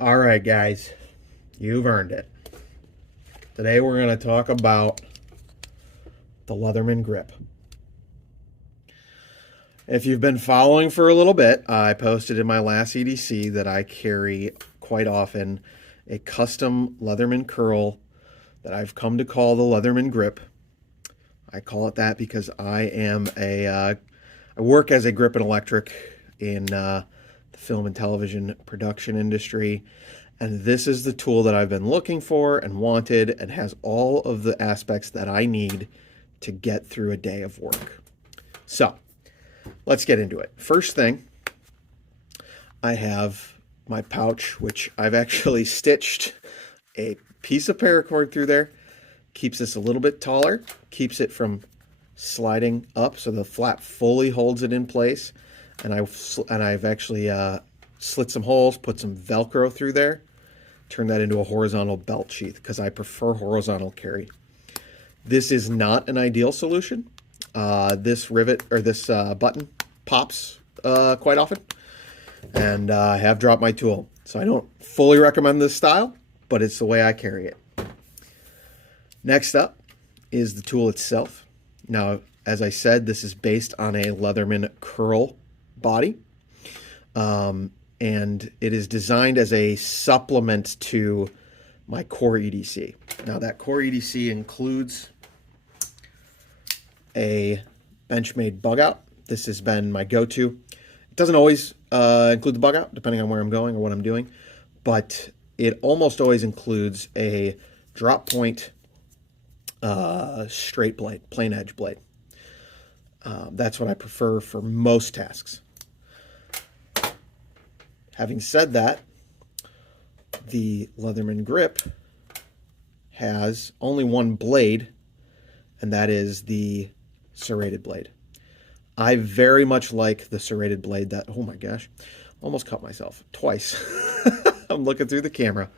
All right, guys, you've earned it. Today we're going to talk about the Leatherman grip. If you've been following for a little bit, I posted in my last EDC that I carry quite often a custom Leatherman curl that I've come to call the Leatherman grip. I call it that because I work as a grip and electric in the film and television production industry. And this is the tool that I've been looking for and wanted and has all of the aspects that I need to get through a day of work. So let's get into it. First thing, I have my pouch, which I've actually stitched a piece of paracord through there. Keeps this a little bit taller, keeps it from sliding up so the flap fully holds it in place. And I've actually slit some holes, put some Velcro through there, turn that into a horizontal belt sheath because I prefer horizontal carry. This is not an ideal solution. This rivet or this button pops quite often, and I have dropped my tool. So I don't fully recommend this style, but it's the way I carry it. Next up is the tool itself. Now, as I said, this is based on a Leatherman curl body. And it is designed as a supplement to my core EDC. Now, that core EDC includes a Benchmade bug out. This has been my go-to. It doesn't always include the bug out, depending on where I'm going or what I'm doing, but it almost always includes a drop point straight blade, plain edge blade. That's what I prefer for most tasks. Having said that, the Leatherman grip has only one blade, and that is the Serrated Blade. I very much like the Serrated Blade that, oh my gosh, almost cut myself twice. I'm looking through the camera.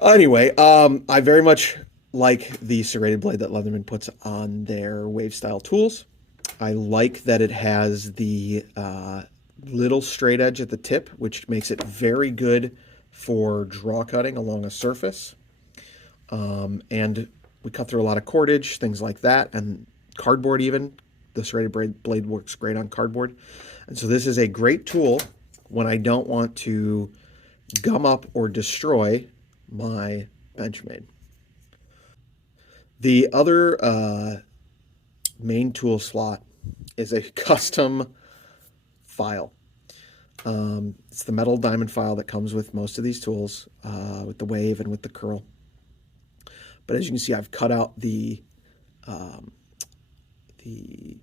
Anyway, I very much like the Serrated Blade that Leatherman puts on their wave style tools. I like that it has the little straight edge at the tip, which makes it very good for draw cutting along a surface. And we cut through a lot of cordage, things like that, and cardboard even. The Serrated Blade works great on cardboard. And so this is a great tool when I don't want to gum up or destroy my Benchmade. The other main tool slot is a custom file. It's the metal diamond file that comes with most of these tools, with the wave and with the curl. But as you can see, I've cut out the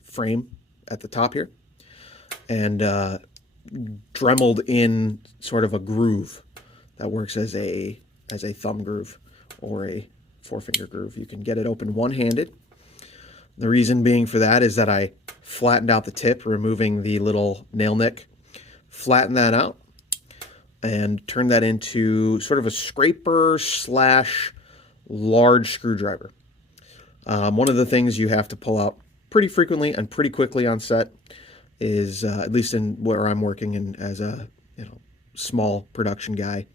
frame at the top here and dremeled in sort of a groove that works as a thumb groove or a forefinger groove. You can get it open one-handed. The reason being for that is that I flattened out the tip, removing the little nail nick, flatten that out, and turn that into sort of a scraper slash large screwdriver. One of the things you have to pull out pretty frequently and pretty quickly on set is, at least in where I'm working in as a small production guy,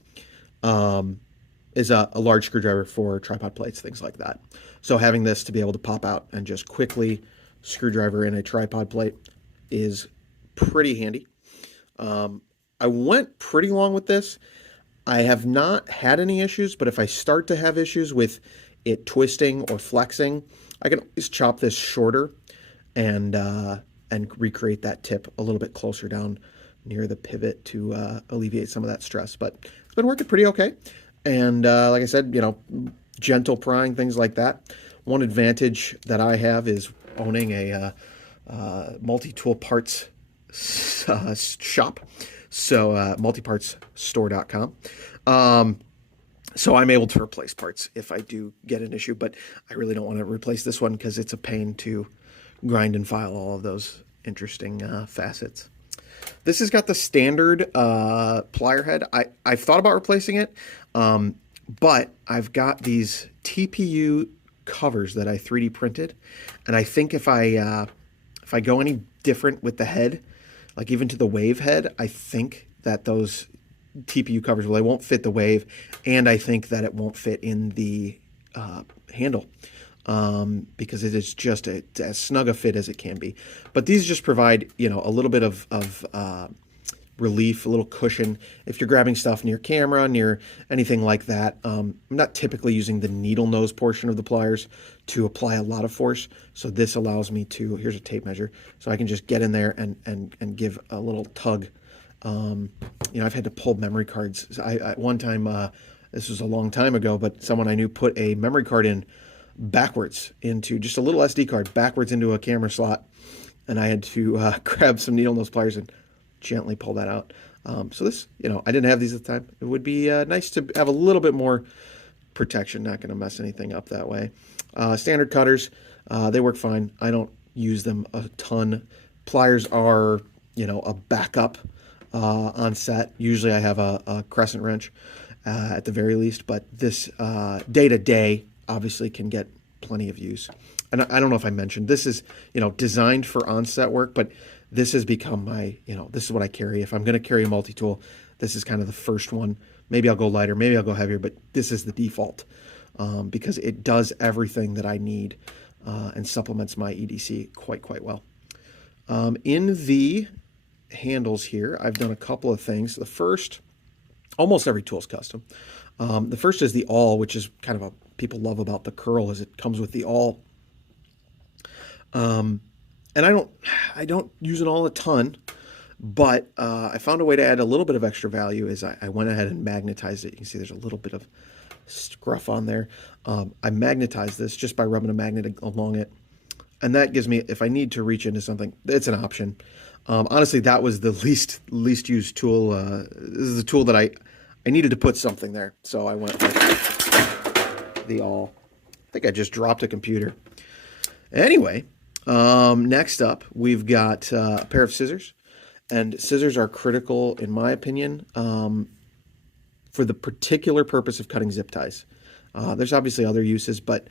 is a large screwdriver for tripod plates, things like that. So having this to be able to pop out and just quickly screwdriver in a tripod plate is pretty handy. I went pretty long with this. I have not had any issues, but if I start to have issues with it twisting or flexing, I can always chop this shorter and recreate that tip a little bit closer down near the pivot to alleviate some of that stress. But it's been working pretty okay. And like I said, gentle prying, things like that. One advantage that I have is owning a MultiTool Parts shop. So multipartsstore.com. So I'm able to replace parts if I do get an issue, but I really don't want to replace this one because it's a pain to grind and file all of those interesting facets. This has got the standard plier head. I've thought about replacing it, but I've got these TPU covers that I 3D printed, and I think if I go any different with the head, like even to the wave head, I think that those TPU covers. Well, they won't fit the wave, and I think that it won't fit in the handle because it is just as snug a fit as it can be. But these just provide, you know, a little bit of relief, a little cushion if you're grabbing stuff near camera, near anything like that. I'm not typically using the needle nose portion of the pliers to apply a lot of force, so this allows me to, here's a tape measure, so I can just get in there and give a little tug. You know, I've had to pull memory cards. One time, this was a long time ago, but someone I knew put a memory card in backwards into, just a little SD card backwards into a camera slot, and I had to grab some needle nose pliers and gently pull that out. So this, you know, I didn't have these at the time. It would be nice to have a little bit more protection. Not going to mess anything up that way. Standard cutters, they work fine. I don't use them a ton. Pliers are, you know, a backup on set. Usually I have a crescent wrench at the very least, but this day to day obviously can get plenty of use. And I don't know if I mentioned, this is, you know, designed for on-set work, but this has become my, you know, this is what I carry. If I'm going to carry a multi-tool, this is kind of the first one. Maybe I'll go lighter, maybe I'll go heavier, but this is the default because it does everything that I need and supplements my EDC quite well. In the handles here, I've done a couple of things. The first, almost every tool is custom. The first is the awl, which is kind of a, people love about the curl is it comes with the awl. And I don't use it all a ton, but I found a way to add a little bit of extra value is I went ahead and magnetized it. You can see there's a little bit of scruff on there. I magnetized this just by rubbing a magnet along it. And that gives me, if I need to reach into something, it's an option. Honestly, that was the least used tool. This is a tool that I needed to put something there. So I went with the awl. I think I just dropped a computer. Anyway, next up, we've got a pair of scissors. And scissors are critical, in my opinion, for the particular purpose of cutting zip ties. There's obviously other uses, but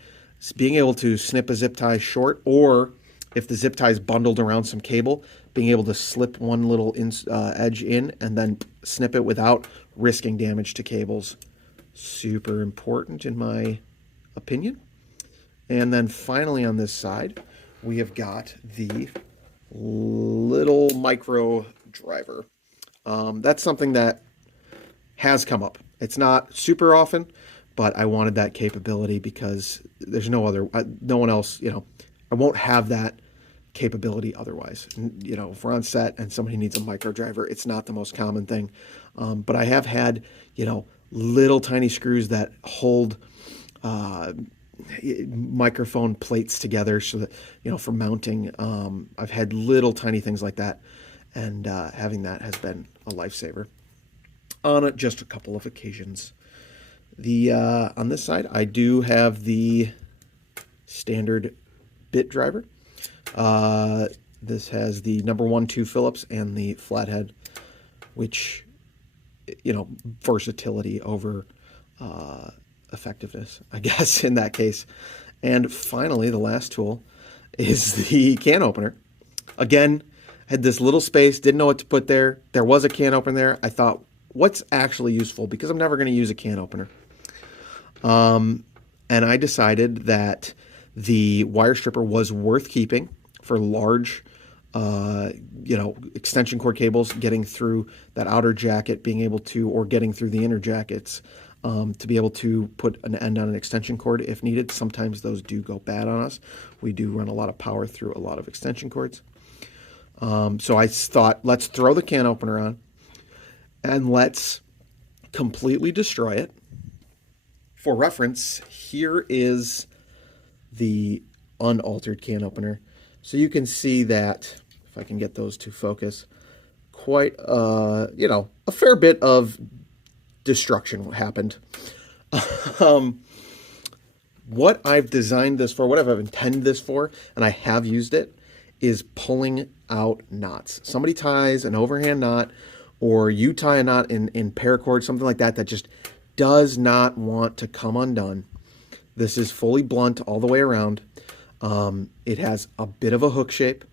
being able to snip a zip tie short, or if the zip tie is bundled around some cable, being able to slip one little edge in and then snip it without risking damage to cables. Super important in my opinion. And then finally on this side, we have got the little micro driver. That's something that has come up. It's not super often, but I wanted that capability because there's no one else, you know, I won't have that capability otherwise. You know, if we're on set and somebody needs a micro driver, it's not the most common thing. But I have had, you know, little tiny screws that hold microphone plates together so that, you know, for mounting. I've had little tiny things like that, and having that has been a lifesaver on just a couple of occasions. On this side, I do have the standard bit driver. This has the #1-2 Phillips and the flathead, which, you know, versatility over effectiveness, I guess, in that case. And finally, the last tool is the can opener. Again, had this little space, didn't know what to put there. There was a can opener there. I thought, what's actually useful? Because I'm never going to use a can opener. And I decided that the wire stripper was worth keeping for large, you know, extension cord cables, getting through that outer jacket, being able to, or getting through the inner jackets, to be able to put an end on an extension cord if needed. Sometimes those do go bad on us. We do run a lot of power through a lot of extension cords. So I thought, let's throw the can opener on and let's completely destroy it. For reference, here is the unaltered can opener. So you can see that, if I can get those to focus, quite, you know, a fair bit of destruction happened. What I've designed this for, what I've intended this for, and I have used it, is pulling out knots. Somebody ties an overhand knot, or you tie a knot in paracord, something like that, that just does not want to come undone. This is fully blunt all the way around. It has a bit of a hook shape.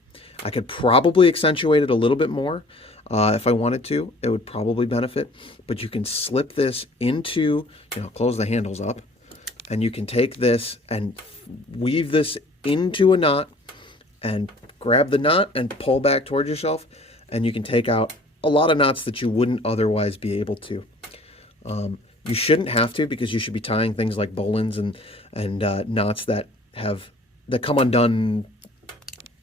I could probably accentuate it a little bit more. If I wanted to, it would probably benefit. But you can slip this into, close the handles up, and you can take this and weave this into a knot and grab the knot and pull back towards yourself, and you can take out a lot of knots that you wouldn't otherwise be able to. You shouldn't have to, because you should be tying things like bowlines and knots that come undone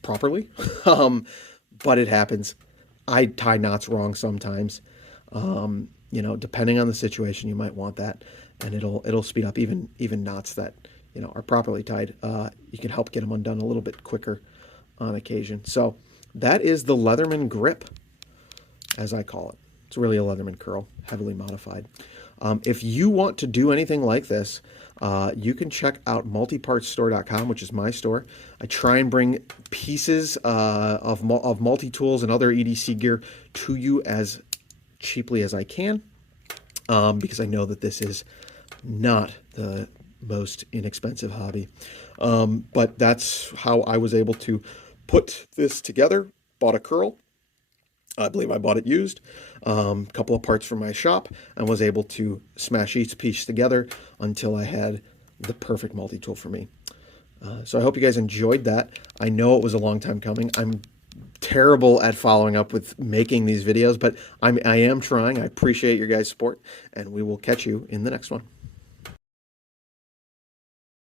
properly. But it happens. I tie knots wrong sometimes. Depending on the situation, you might want that, and it'll speed up even knots that are properly tied. You can help get them undone a little bit quicker on occasion. So that is the Leatherman grip, as I call it. It's really a Leatherman curl, heavily modified. If you want to do anything like this, you can check out multipartsstore.com, which is my store. I try and bring pieces of multi-tools and other EDC gear to you as cheaply as I can, because I know that this is not the most inexpensive hobby. But that's how I was able to put this together. Bought a curl. I believe I bought it used, a couple of parts from my shop, and was able to smash each piece together until I had the perfect multi-tool for me. So I hope you guys enjoyed that. I know it was a long time coming. I'm terrible at following up with making these videos, but I am trying. I appreciate your guys' support, and we will catch you in the next one.